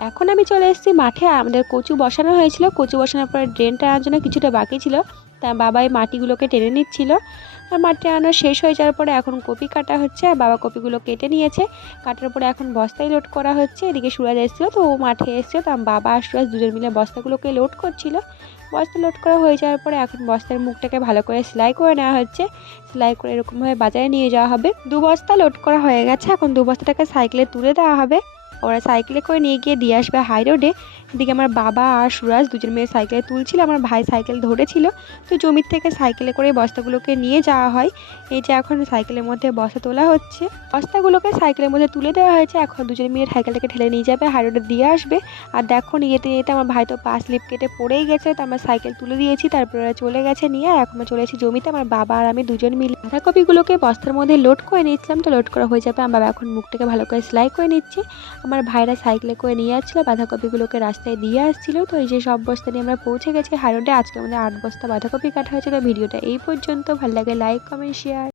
এখন আমি চলে এসেছি মাঠে। আর আমাদের কচু বসানো হয়েছিল, কচু বসানোর পরে ড্রেন টানার জন্য কিছুটা বাকি ছিল, তা বাবাই মাটিগুলোকে টেনে নিচ্ছিল। আর মাটি টানানো শেষ হয়ে যাওয়ার পরে এখন কপি কাটা হচ্ছে, আর বাবা কপিগুলো কেটে নিয়েছে। কাটার পরে এখন বস্তায় লোড করা হচ্ছে। এদিকে সুরাজ এসেছিলো, তো ও মাঠে এসেছিলো, তো বাবা আর সুরাজ দুজন মিলে বস্তাগুলোকে লোড করছিল। বস্তা লোড করা হয়ে যাওয়ার পরে এখন বস্তার মুখটাকে ভালো করে সেলাই করে নেওয়া হচ্ছে। সেলাই করে এরকমভাবে বাজারে নিয়ে যাওয়া হবে। দু বস্তা লোড করা হয়ে গেছে, এখন দু বস্তাটাকে সাইকেলে তুলে দেওয়া হবে। ওরা সাইকেলে করে নিয়ে গিয়ে দিয়ে আসবে হাই রোডে। এদিকে আমার বাবা আর সুরাজ দুজন মিলে সাইকেলে তুলছিল, আমার ভাই সাইকেল ধরেছিল। তো জমির থেকে সাইকেলে করে বস্তাগুলোকে নিয়ে যাওয়া হয়। এই যে এখন সাইকেলের মধ্যে বস্তা তোলা হচ্ছে, বস্তাগুলোকে সাইকেলের মধ্যে তুলে দেওয়া হয়েছে। এখন দুজন মিলে সাইকেলটাকে ঠেলে নিয়ে যাবে, হাই রোডে দিয়ে আসবে। আর দেখো নিয়েতে নিয়েতে আমার ভাই তো পা স্লিপ কেটে পড়েই গেছে, তো আমরা সাইকেল তুলে দিয়েছি, তারপরে ওরা চলে গেছে নিয়ে। আর এখন আমরা চলে এসেছি জমিতে, আমার বাবা আর আমি দুজন মিলে বাঁধাকপিগুলোকে বস্তার মধ্যে লোড করে নিচ্ছিলাম। তো লোড করা হয়ে যাবে, আমার বাবা এখন মুখটাকে ভালো করে সেলাই করে নিচ্ছে। আমার ভাইরা সাইকেলে করে নিয়ে যাচ্ছিলো, বাঁধাকপিগুলোকে রাস্তায় দিয়ে আসছিল। তো এই যে সব বস্তা নিয়ে আমরা পৌঁছে গেছি হাই রোডে। আজকে আমাদের 8 বস্তা বাঁধাকপি কাটা হয়েছে। তো ভিডিওটা এই পর্যন্ত, ভালো লাগে লাইক কমেন্ট শেয়ার।